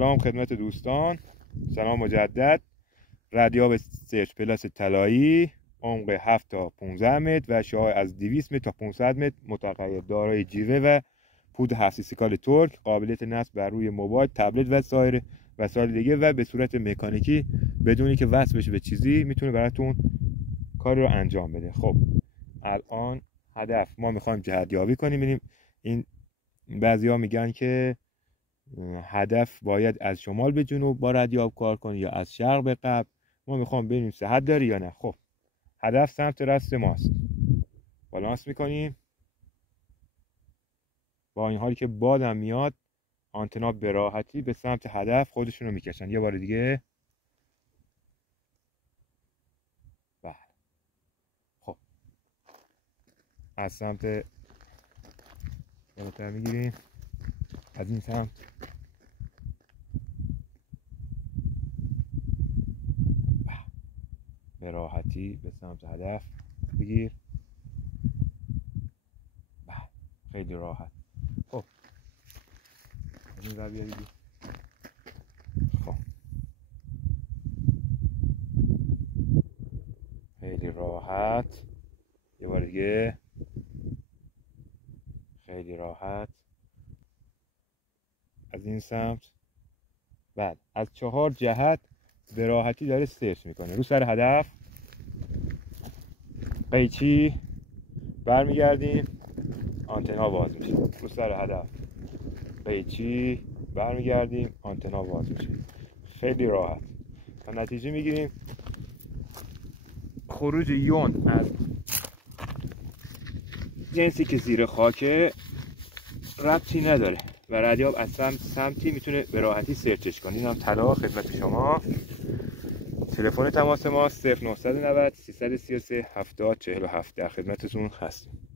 سلام خدمت دوستان، سلام مجدد. ردیاب سرچ پلاس طلایی، عمق 7 تا 15 متر و شعاع از 200 متر تا 500 متر، متغیر دارای جیوه و پود 7 سیسیکال تورک، قابلیت نصب بر روی موبایل، تبلت و سایر وسایل دیگه و به صورت مکانیکی بدونی که وصل بشه به چیزی میتونه براتون کار رو انجام بده. خب الان هدف ما میخوایم جهتیابی کنیم. ببینیم این بعضیا میگن که هدف باید از شمال به جنوب با ردیاب کار کنه یا از شرق به غرب. ما میخوام ببینیم صحت داره یا نه. خب هدف سمت راست ماست، بالانس میکنیم. با این حالی که بادم میاد آنتنا به راحتی به سمت هدف خودشون رو میکشن. یه بار دیگه. بله. خب از سمت بالاتر میگیریم، از این سمت به راحتی به سمت هدف بگیر. خیلی راحت. خب این رویه دیگه. خب خیلی راحت. یه بار دیگه. خیلی راحت از این سمت. بعد از 4 جهت به راحتی داره سرچ میکنه. رو سر هدف قیچی برمیگردیم، آنتنا باز میشه. رو سر هدف قیچی برمیگردیم، آنتنا باز میشه. خیلی راحت. تا نتیجه میگیریم خروج یون از جنسی که زیر خاکه ربطی نداره و ردیاب از سمتی میتونه به راحتی سرچش کنه. این هم طلا خدمت شما. تلفن تماس ما 0990 333 70 47 در خدمتتون هستیم.